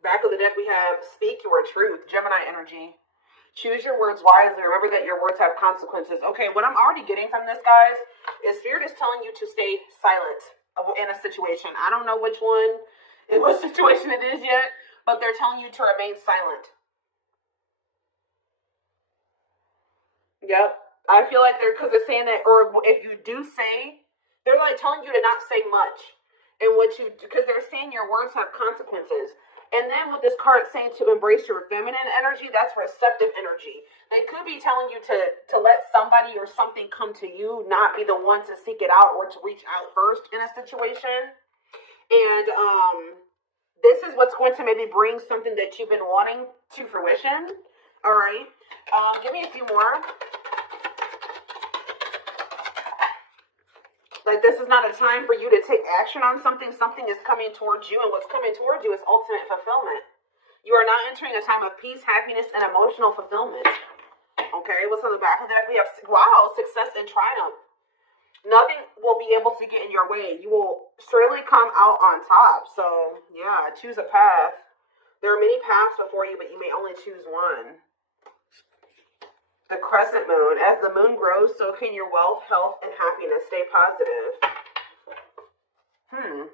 Back of the deck, we have speak your truth, Gemini energy. Choose your words wisely. Remember that your words have consequences. Okay, what I'm already getting from this, guys, is Spirit is telling you to stay silent in a situation. I don't know which one, in what situation it is yet, but they're telling you to remain silent. Yep. I feel like because they're saying that, or if you do say, they're like telling you to not say much. And because they're saying your words have consequences. And then with this card saying to embrace your feminine energy, that's receptive energy. They could be telling you to let somebody or something come to you, not be the one to seek it out or to reach out first in a situation. And this is what's going to maybe bring something that you've been wanting to fruition. All right. Give me a few more. Like, this is not a time for you to take action on something. Something is coming towards you, and what's coming towards you is ultimate fulfillment. You are now entering a time of peace, happiness, and emotional fulfillment. Okay, what's on the back of that? We have, wow, success and triumph. Nothing will be able to get in your way. You will surely come out on top. So, yeah, choose a path. There are many paths before you, but you may only choose one. The crescent moon. As the moon grows, so can your wealth, health, and happiness. Stay positive.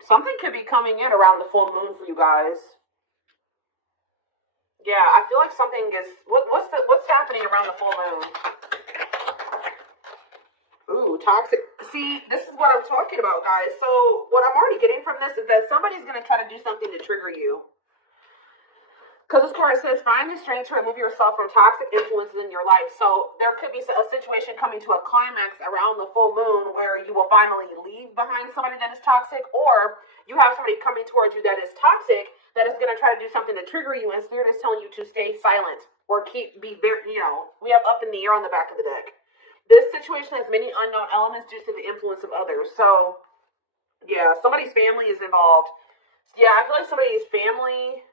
Something could be coming in around the full moon for you guys. Yeah, I feel like something is... What's happening around the full moon? Ooh, toxic. See, this is what I'm talking about, guys. So what I'm already getting from this is that somebody's going to try to do something to trigger you. Because this card says, find the strength to remove yourself from toxic influences in your life. So there could be a situation coming to a climax around the full moon where you will finally leave behind somebody that is toxic, or you have somebody coming towards you that is toxic that is going to try to do something to trigger you, and Spirit is telling you to stay silent or be very, we have up in the air on the back of the deck. This situation has many unknown elements due to the influence of others. So, yeah, somebody's family is involved. Yeah, I feel like somebody's family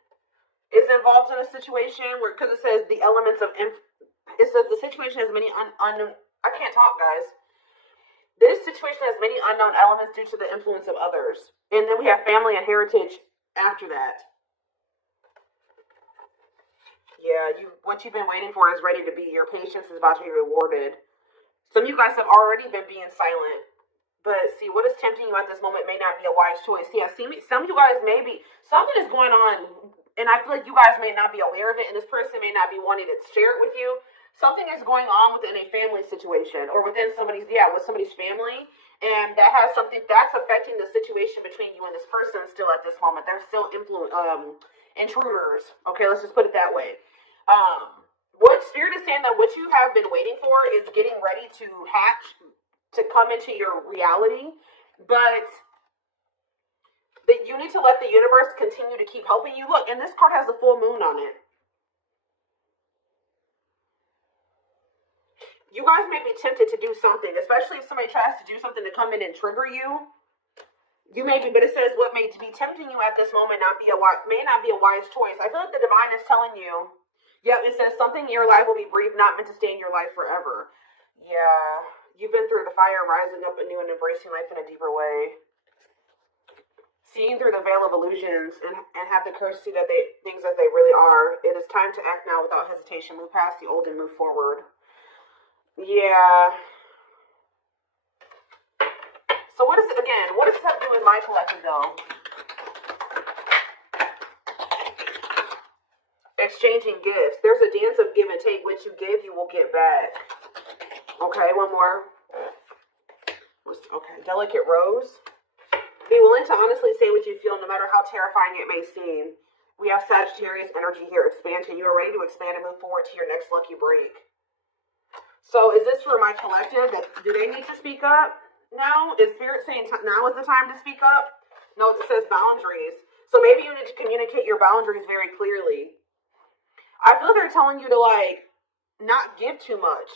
is involved in a situation where, because it says the elements of, it says the situation has many unknown, I can't talk, guys. This situation has many unknown elements due to the influence of others. And then we have family and heritage after that. Yeah, what you've been waiting for is ready to be. Your patience is about to be rewarded. Some of you guys have already been being silent. But see, what is tempting you at this moment may not be a wise choice. Yeah, see, some of you guys may be, something is going on, and I feel like you guys may not be aware of it, and this person may not be wanting to share it with you. Something is going on within a family situation, or within somebody's, with somebody's family, and that has something, that's affecting the situation between you and this person still at this moment. They're still intruders. Okay, let's just put it that way. What Spirit is saying that what you have been waiting for is getting ready to hatch, to come into your reality, but that you need to let the universe continue to keep helping you. Look, and this card has the full moon on it. You guys may be tempted to do something, especially if somebody tries to do something to come in and trigger you. You may be, but it says what may be tempting you at this moment may not be a wise choice. I feel like the divine is telling you, it says something in your life will be brief, not meant to stay in your life forever. Yeah, you've been through the fire, rising up anew and embracing life in a deeper way. Seeing through the veil of illusions and have the courage to see that things as they really are. It is time to act now without hesitation. Move past the old and move forward. Yeah. So what does this have to do with my collective though? Exchanging gifts. There's a dance of give and take. What you give, you will get back. Okay, one more. Okay, delicate rose. Be willing to honestly say what you feel, no matter how terrifying it may seem. We have Sagittarius energy here, expansion. You are ready to expand and move forward to your next lucky break. So is this for my collective? Do they need to speak up now? Is Spirit saying now is the time to speak up? No, it says boundaries. So maybe you need to communicate your boundaries very clearly. I feel they're telling you to not give too much,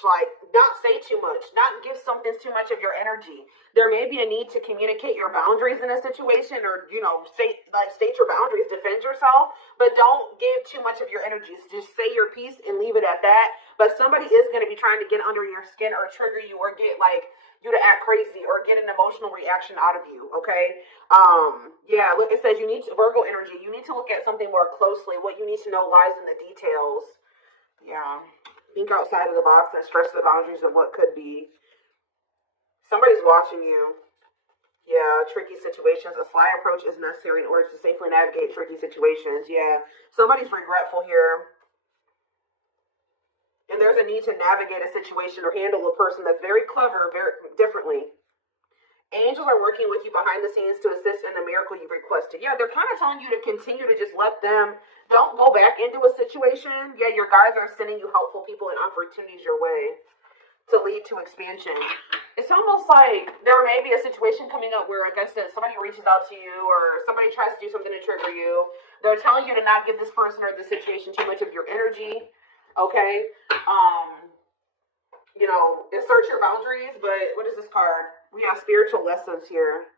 not say too much, not give something too much of your energy. There may be a need to communicate your boundaries in a situation, or state your boundaries, defend yourself, but don't give too much of your energy. Just say your piece and leave it at that. But somebody is going to be trying to get under your skin or trigger you or get you to act crazy or get an emotional reaction out of you, okay? Yeah, look, it says you need to, Virgo energy, you need to look at something more closely. What you need to know lies in the details. Yeah. Think outside of the box and stretch the boundaries of what could be. Somebody's watching you. Yeah, tricky situations. A sly approach is necessary in order to safely navigate tricky situations. Yeah, somebody's regretful here. And there's a need to navigate a situation or handle a person that's very clever, very differently. Angels are working with you behind the scenes to assist in the miracle you've requested. Yeah, they're kind of telling you to continue to just let them, don't go back into a situation. Yeah, your guides are sending you helpful people and opportunities your way to lead to expansion. It's almost like there may be a situation coming up where, like I said, somebody reaches out to you or somebody tries to do something to trigger you. They're telling you to not give this person or this situation too much of your energy. Okay, you know, insert your boundaries, but what is this card? We have spiritual lessons here.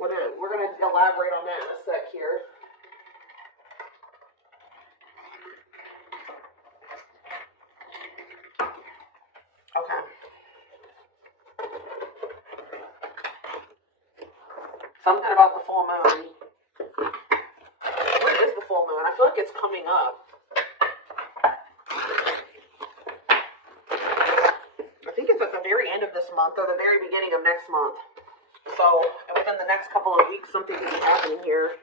We're gonna elaborate on that in a sec here. Okay. Something about the full moon. What is the full moon? I feel like it's coming up. I think it's at the very end of this month or the very beginning of next month. So within the next couple of weeks, something could be happening here.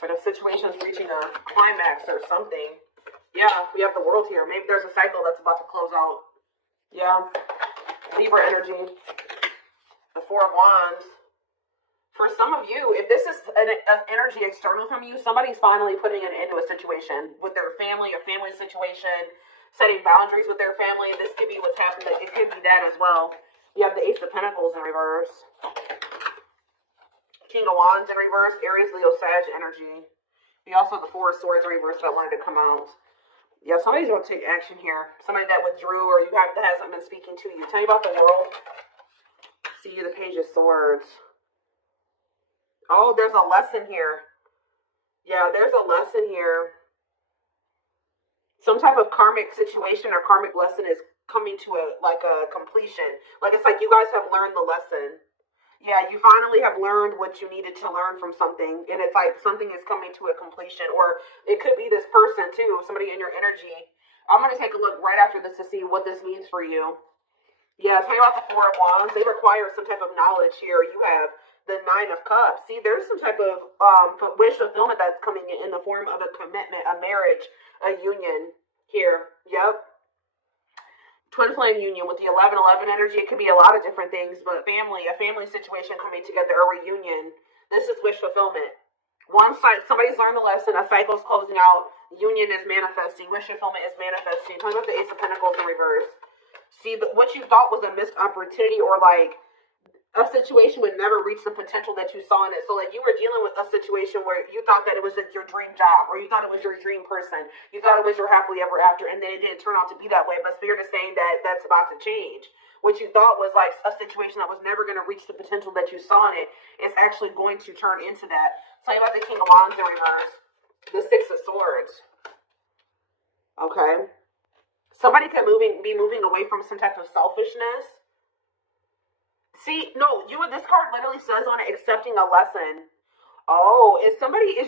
Sort of situations reaching a climax or something. Yeah, we have the world here. Maybe there's a cycle that's about to close out. Yeah. Libra energy. The Four of Wands. For some of you, if this is an energy external from you, somebody's finally putting an end to a situation with their family, a family situation, setting boundaries with their family. This could be what's happening. It could be that as well. You have the Ace of Pentacles in reverse. King of Wands in reverse. Aries, Leo, Sag energy. You also have the Four of Swords in reverse that wanted to come out. Yeah, somebody's going to take action here. Somebody that withdrew or that hasn't been speaking to you. Tell you about the world. See the Page of Swords. Oh, there's a lesson here. Yeah, there's a lesson here. Some type of karmic situation or karmic lesson is coming to a completion. Like it's like you guys have learned the lesson. Yeah, you finally have learned what you needed to learn from something. And it's like something is coming to a completion. Or it could be this person too, somebody in your energy. I'm going to take a look right after this to see what this means for you. Yeah, tell you about the Four of Wands. They require some type of knowledge here. You have the Nine of Cups. See, there's some type of wish fulfillment that's coming in the form of a commitment, a marriage, a union here. Yep. Twin flame union with the 11-11 energy. It could be a lot of different things, but a family situation coming together, a reunion. This is wish fulfillment. One side, somebody's learned the lesson. A cycle's closing out. Union is manifesting. Wish fulfillment is manifesting. Talking about the Ace of Pentacles in reverse. See, what you thought was a missed opportunity or like a situation would never reach the potential that you saw in it. So like you were dealing with a situation where you thought that it was your dream job or you thought it was your dream person. You thought it was your happily ever after, and then it didn't turn out to be that way. But Spirit is saying that that's about to change. What you thought was like a situation that was never going to reach the potential that you saw in it is actually going to turn into that. Tell you about the King of Wands in reverse. The Six of Swords. Okay. Somebody could be moving away from some type of selfishness. See, no, this card literally says on it, accepting a lesson. Oh, is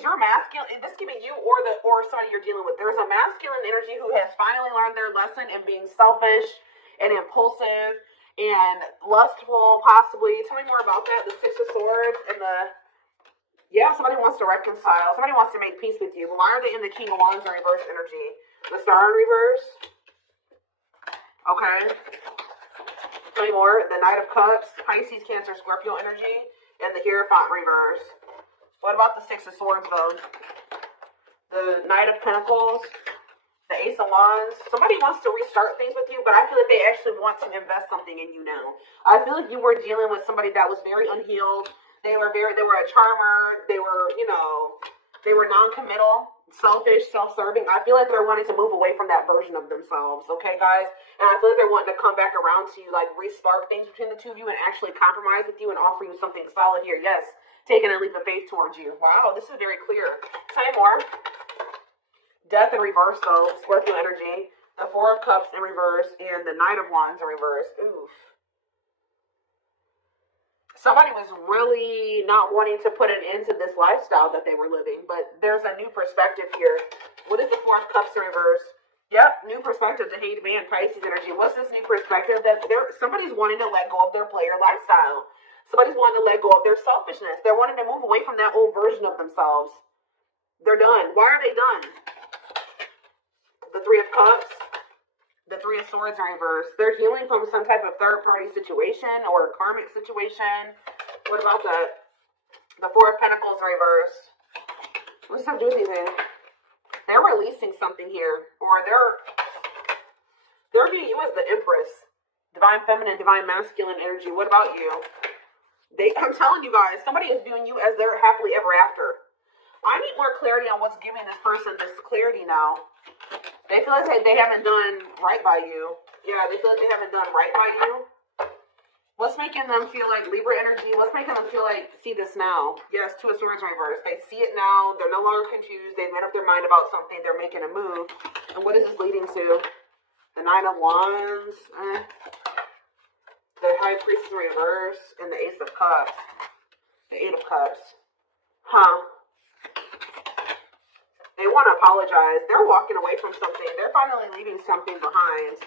your masculine, this could be you or somebody you're dealing with. There's a masculine energy who has finally learned their lesson in being selfish and impulsive and lustful, possibly. Tell me more about that. The Six of Swords and somebody wants to reconcile. Somebody wants to make peace with you. But why are they in the King of Wands in reverse energy? The Star in reverse. Okay. Tell me more. The Knight of Cups, Pisces, Cancer, Scorpio energy, and the Hierophant reverse. What about the Six of Swords, though? The Knight of Pentacles, the Ace of Wands. Somebody wants to restart things with you, but I feel like they actually want to invest something in you now. I feel like you were dealing with somebody that was very unhealed. They were a charmer. They were non-committal, selfish, self-serving. I feel like they're wanting to move away from that version of themselves, okay, guys? And I feel like they're wanting to come back around to you, like, re-spark things between the two of you and actually compromise with you and offer you something solid here. Yes, taking a leap of faith towards you. Wow, this is very clear. Tell me more. Death in reverse, though. Scorpio energy. The Four of Cups in reverse and the Knight of Wands in reverse. Oof. Somebody was really not wanting to put an end to this lifestyle that they were living, but there's a new perspective here. What is the Four of Cups in reverse? Yep, new perspective. The Hanged Man, Pisces energy. What's this new perspective? That somebody's wanting to let go of their player lifestyle. Somebody's wanting to let go of their selfishness. They're wanting to move away from that old version of themselves. They're done. Why are they done? The Three of Cups. The Three of Swords in reverse. They're healing from some type of third-party situation or karmic situation. What about that? The Four of Pentacles in reverse. What's that doing anything? They're releasing something here. Or they're viewing you as the Empress. Divine Feminine, Divine Masculine energy. What about you? I'm telling you guys, somebody is viewing you as their happily ever after. I need more clarity on what's giving this person this clarity now. They feel like they haven't done right by you. Yeah, they feel like they haven't done right by you. What's making them feel like Libra energy? What's making them feel like, see this now? Yes, Two of Swords reverse. They see it now. They're no longer confused. They've made up their mind about something. They're making a move. And what is this leading to? The Nine of Wands. The High Priestess in reverse. And the Ace of Cups. The Eight of Cups. Huh. They want to apologize. They're walking away from something. They're finally leaving something behind.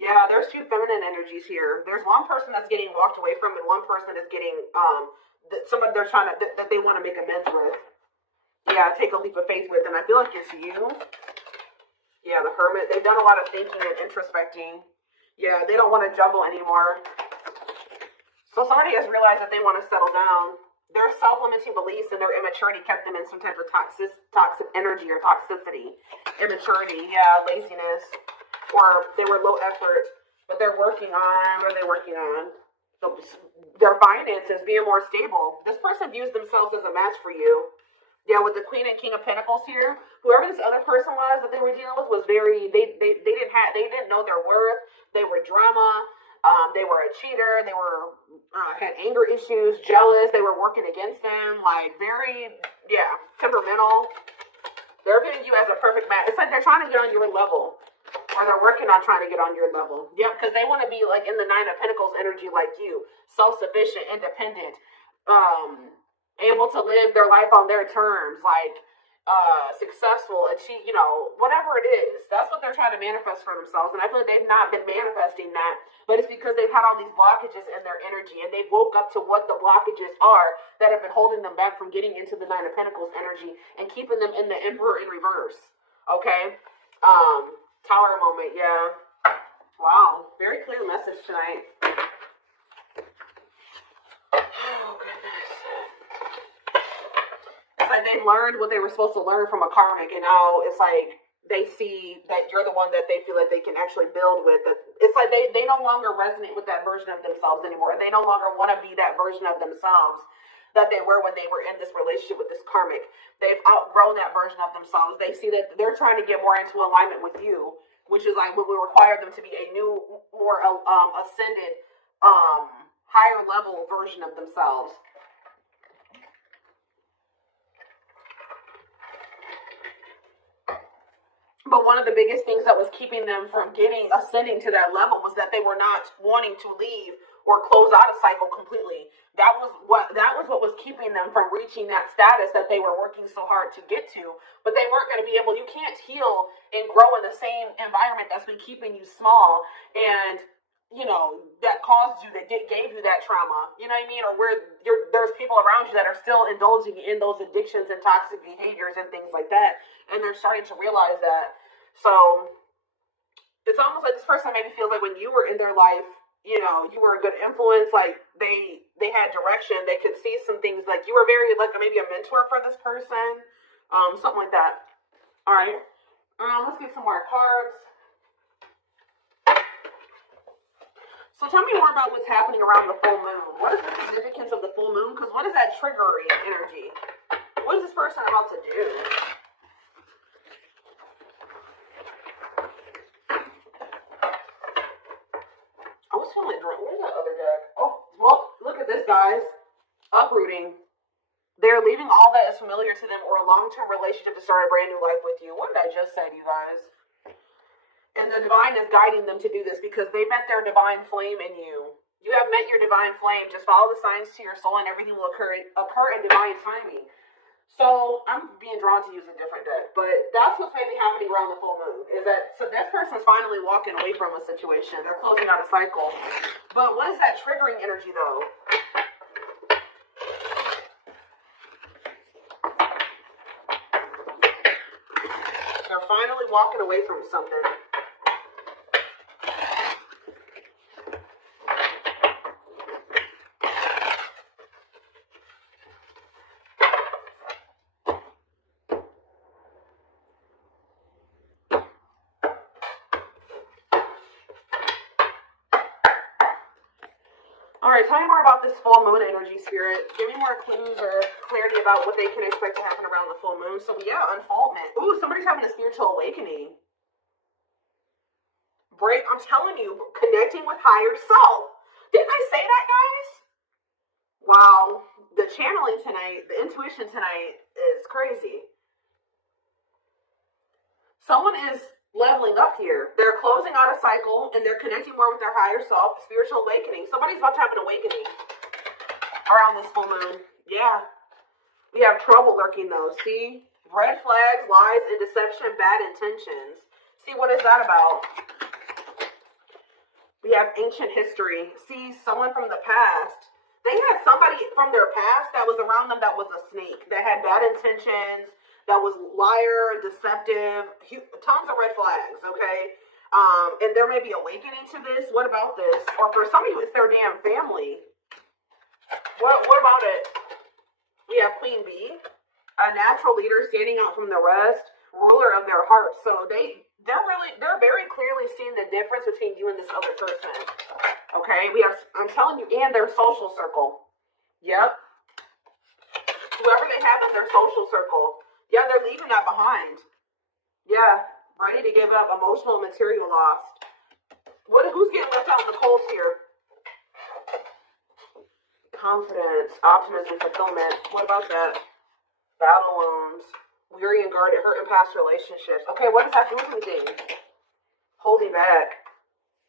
Yeah, there's two feminine energies here. There's one person that's getting walked away from, and one person is getting somebody they're trying to that they want to make amends with. Yeah, take a leap of faith with, and I feel like it's you. Yeah, the Hermit. They've done a lot of thinking and introspecting. Yeah, they don't want to juggle anymore. So somebody has realized that they want to settle down. Their self-limiting beliefs and their immaturity kept them in some type of toxic energy or toxicity. Immaturity, yeah, laziness. Or they were low effort. But they're working on, what are they working on? Their finances, being more stable. This person views themselves as a match for you. Yeah, with the Queen and King of Pentacles here, whoever this other person was that they were dealing with was very, they didn't know their worth. They were drama. They were a cheater. They were had anger issues, jealous. They were working against them, like very, yeah, temperamental. They're viewing you as a perfect match. It's like they're trying to get on your level, or they're working on trying to get on your level. Yep, because they want to be like in the Nine of Pentacles energy, like you, self-sufficient, independent, able to live their life on their terms, like. Successful, achieve, whatever it is. That's what they're trying to manifest for themselves. And I feel like they've not been manifesting that, but it's because they've had all these blockages in their energy, and they woke up to what the blockages are that have been holding them back from getting into the Nine of Pentacles energy and keeping them in the Emperor in reverse. Okay? Tower moment, yeah. Wow. Very clear message tonight. Oh, goodness. Like they've learned what they were supposed to learn from a karmic, and now it's like they see that you're the one that they feel like they can actually build with. It's like they no longer resonate with that version of themselves anymore. They no longer want to be that version of themselves that they were when they were in this relationship with this karmic. They've outgrown that version of themselves. They see that they're trying to get more into alignment with you, which is like what will require them to be a new, more ascended, higher level version of themselves. But one of the biggest things that was keeping them from ascending to that level was that they were not wanting to leave or close out a cycle completely. That was what was keeping them from reaching that status that they were working so hard to get to. But they weren't going to be able. You can't heal and grow in the same environment that's been keeping you small and that caused you, that gave you that trauma. You know what I mean? Or where there's people around you that are still indulging in those addictions and toxic behaviors and things like that. And they're starting to realize that. So it's almost like this person maybe feels like when you were in their life, you were a good influence. Like they had direction. They could see some things. Like you were very like maybe a mentor for this person, something like that. All right. Let's get some more cards. So tell me more about what's happening around the full moon. What is the significance of the full moon? Because what is that triggering energy? What is this person about to do? I was feeling drunk. Where's that other deck? Oh, well, look at this, guys. Uprooting. that's familiar to them, or a long-term relationship to start a brand new life with you. What did I just say, you guys? And the divine is guiding them to do this because they met their divine flame in you. You have met your divine flame. Just follow the signs to your soul and everything will occur in divine timing. So I'm being drawn to use a different deck, but that's what's maybe happening around the full moon. Is that so this person's finally walking away from a situation. They're closing out a cycle. But what is that triggering energy though? They're finally walking away from something. Alright, tell me more about this full moon energy, Spirit. Give me more clues or clarity about what they can expect to happen around the full moon. So yeah, unfoldment. Ooh, somebody's having a spiritual awakening. I'm telling you, connecting with higher self. Didn't I say that, guys? Wow, the channeling tonight, the intuition tonight is crazy. Someone is leveling up here. They're closing out a cycle and they're connecting more with their higher self, spiritual awakening. Somebody's about to have an awakening around this full moon. Yeah. We have trouble lurking though. See? Red flags, lies, and deception, bad intentions. See, what is that about? We have ancient history. See, someone from the past. They had somebody from their past that was around them that was a snake, that had bad intentions, that was liar, deceptive, tons of red flags, okay? And there may be awakening to this. What about this? Or for some of you, it's their damn family. What about it? We have Queen Bee, a natural leader standing out from the rest, ruler of their heart. So they're very clearly seeing the difference between you and this other person. Okay, I'm telling you, and their social circle. Yep. Whoever they have in their social circle. Yeah, they're leaving that behind. Yeah, ready to give up, emotional and material loss. Who's getting left out in the cold here? Confidence, optimism, fulfillment. What about that? Battle wounds, weary and guarded, hurt in past relationships. Okay, what does that do with anything? Holding back.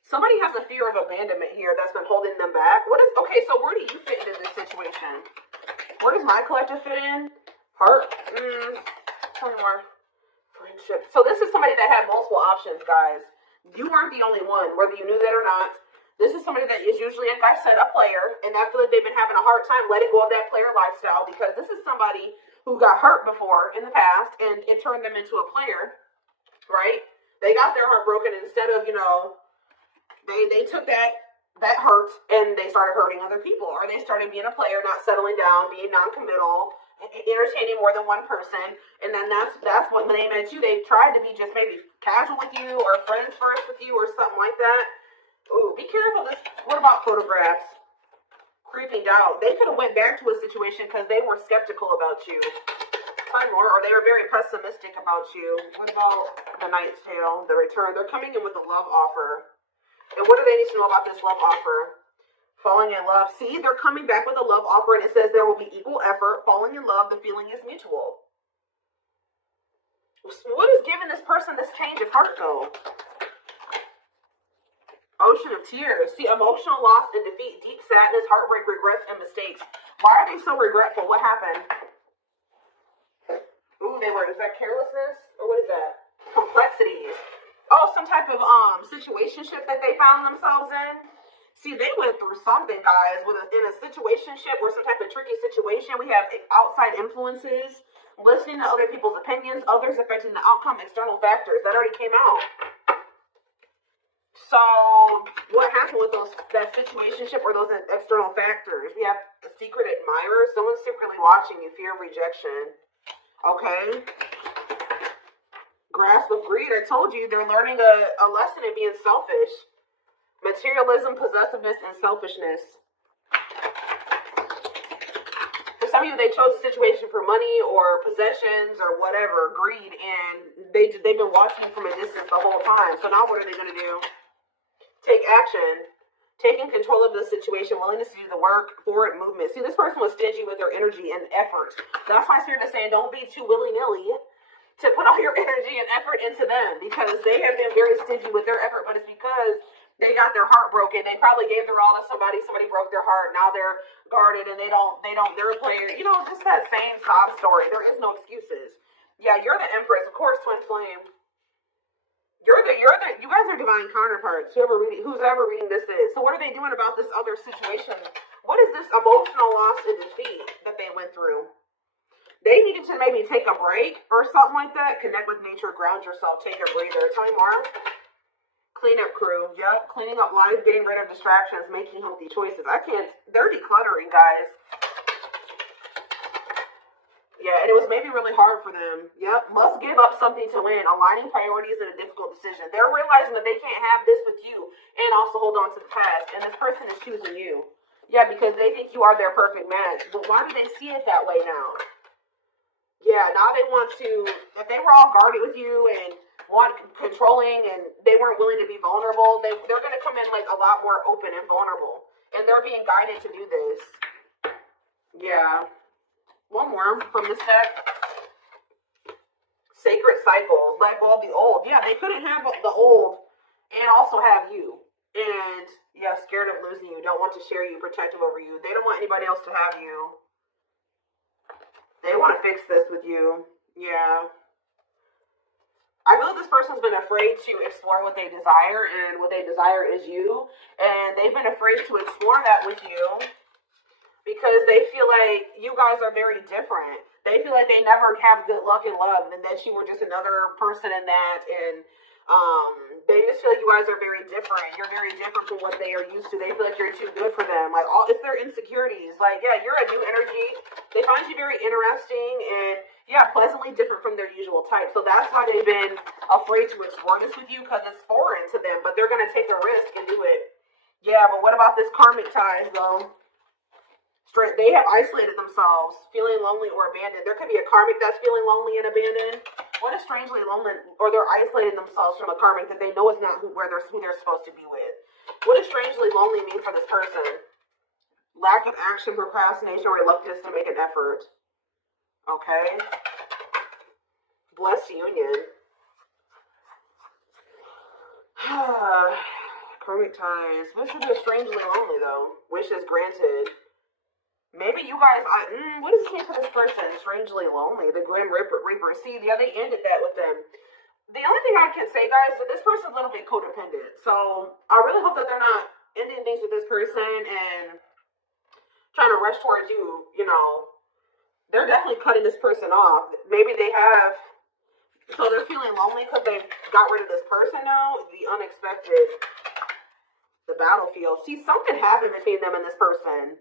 Somebody has a fear of abandonment here that's been holding them back. Okay, so where do you fit into this situation? Where does my collective fit in? Heart? Tell me more. Friendship. So this is somebody that had multiple options, guys. You weren't the only one, whether you knew that or not. This is somebody that is usually, like I said, a player, and I feel like they've been having a hard time letting go of that player lifestyle because this is somebody who got hurt before in the past, and it turned them into a player, right? They got their heart broken instead of, they took that hurt and they started hurting other people, or they started being a player, not settling down, being non-committal, entertaining more than one person, and then that's when they met you. They tried to be just maybe casual with you or friends first with you or something like that. Ooh, be careful. What about photographs? Creeping doubt. They could have went back to a situation because they were skeptical about you. Tell me more, or they were very pessimistic about you. What about the Knight's Tale, the return? They're coming in with a love offer. And what do they need to know about this love offer? Falling in love. See, they're coming back with a love offer, and it says there will be equal effort. Falling in love, the feeling is mutual. What is giving this person this change of heart, though? Ocean of tears. See, emotional loss and defeat, deep sadness, heartbreak, regrets, and mistakes. Why are they so regretful? What happened? Ooh, is that carelessness? Or what is that? Complexities. Oh, some type of situationship that they found themselves in. See, they went through something, guys, in a situationship or some type of tricky situation. We have outside influences, listening to other people's opinions, others affecting the outcome, external factors. That already came out. So, what happened with that situationship or those external factors? We have a secret admirer, someone secretly watching you, fear of rejection. Okay. Grasp of greed. I told you, they're learning a lesson in being selfish. Materialism, possessiveness, and selfishness. For some of you, they chose a situation for money or possessions or whatever, greed, and they've been watching you from a distance the whole time. So now what are they going to do? Take action. taking control of the situation, willingness to do the work, forward movement. See, this person was stingy with their energy and effort. That's why Spirit is saying don't be too willy-nilly to put all your energy and effort into them, because they have been very stingy with their effort, but it's because they got their heart broken. They probably gave their all to somebody broke their heart. Now they're guarded and they're a player. You know, just that same sob story. There is no excuses. Yeah, you're the Empress, of course, Twin Flame. You guys are divine counterparts, who's ever reading this is. So what are they doing about this other situation? What is this emotional loss and defeat that they went through? They needed to maybe take a break or something like that. Connect with nature, ground yourself, take a breather. Tell me more. Cleanup crew. Yep. Cleaning up life, getting rid of distractions, making healthy choices. They're decluttering, guys. Yeah, and it was maybe really hard for them. Yep. Must give up something to win. Aligning priorities in a difficult decision. They're realizing that they can't have this with you and also hold on to the past. And this person is choosing you. Yeah, because they think you are their perfect match. But why do they see it that way now? Yeah, now they want to, if they were all guarded with you and controlling and they weren't willing to be vulnerable, they're going to come in like a lot more open and vulnerable. And they're being guided to do this. Yeah. One more from this deck. Sacred cycles. Let go of the old. Yeah, they couldn't have the old and also have you. And, yeah, scared of losing you. Don't want to share you, protective over you. They don't want anybody else to have you. They want to fix this with you. Yeah. I feel this person's been afraid to explore what they desire, and what they desire is you. And they've been afraid to explore that with you because they feel like you guys are very different. They feel like they never have good luck in love, and that you were just another person in that. And they just feel like you guys are very different. You're very different from what they are used to. They feel like you're too good for them. Like, it's their insecurities. Like, yeah, you're a new energy. They find you very interesting and, yeah, pleasantly different from their usual type. So that's why they've been afraid to explore this with you, because it's foreign to them. But they're going to take a risk and do it. Yeah, but what about this karmic ties, though? They have isolated themselves, feeling lonely or abandoned. There could be a karmic that's feeling lonely and abandoned. What is strangely lonely, or they're isolating themselves from a karmic that they know is not who they're supposed to be with. What does strangely lonely mean for this person? Lack of action, procrastination, or reluctance to make an effort. Okay. Blessed union. Karmic ties. Wish is strangely lonely, though. Wish is granted. Maybe you guys, what does this mean for this person? Strangely lonely. The Grim Reaper. See, yeah, they ended that with them. The only thing I can say, guys, is that this person's a little bit codependent. So I really hope that they're not ending things with this person and trying to rush towards you. You know, they're definitely cutting this person off. Maybe they have, so they're feeling lonely because they got rid of this person now. The unexpected, the battlefield. See, something happened between them and this person.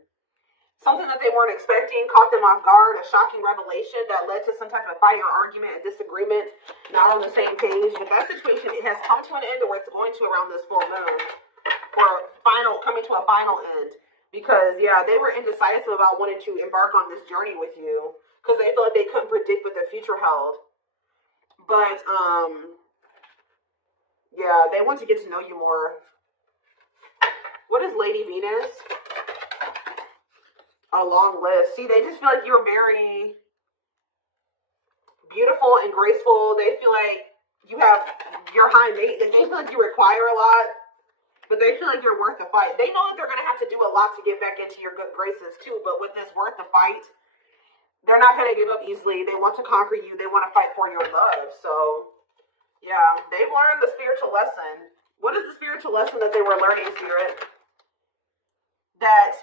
Something that they weren't expecting caught them off guard, a shocking revelation that led to some type of fight or argument, a disagreement, not on the same page. But that situation, it has come to an end, or it's going to around this full moon, or coming to a final end. Because, yeah, they were indecisive about wanting to embark on this journey with you because they felt like they couldn't predict what the future held. But, yeah, they want to get to know you more. What is Lady Venus? A long list. See, they just feel like you're very beautiful and graceful. They feel like you're high maintenance. They feel like you require a lot, but they feel like you're worth the fight. They know that they're going to have to do a lot to get back into your good graces too, but with this worth the fight, they're not going to give up easily. They want to conquer you. They want to fight for your love. So, yeah, they've learned the spiritual lesson. What is the spiritual lesson that they were learning, Spirit? That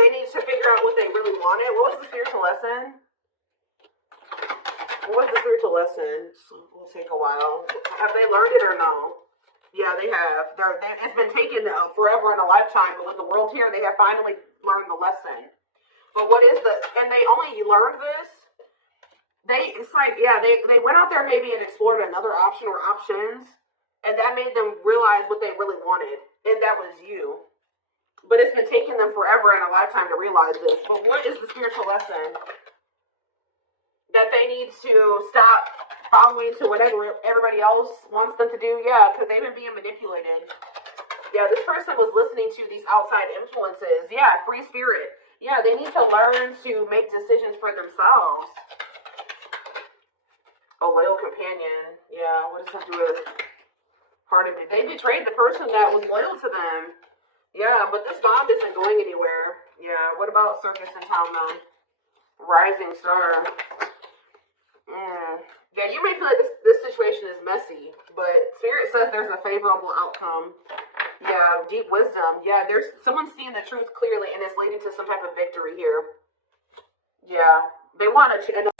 they need to figure out what they really wanted. What was the spiritual lesson? What was the spiritual lesson? It'll take a while. Have they learned it or no? Yeah, they have. It's been taken forever in a lifetime, but with the world here, they have finally learned the lesson. But what is and they only learned this, they went out there maybe and explored another option or options, and that made them realize what they really wanted, and that was you. But it's been taking them forever in a lifetime to realize this. But what is the spiritual lesson? That they need to stop following to whatever everybody else wants them to do? Yeah, because they've been being manipulated. Yeah, this person was listening to these outside influences. Yeah, free spirit. Yeah, they need to learn to make decisions for themselves. A loyal companion. Yeah, what does that do with part of it? They betrayed the person that was loyal to them. Yeah, but this bond isn't going anywhere. Yeah, what about Circus in Town though? Rising Star. Yeah, you may feel like this situation is messy, but Spirit says there's a favorable outcome. Yeah, deep wisdom. Yeah, there's someone seeing the truth clearly and it's leading to some type of victory here. Yeah, they want to,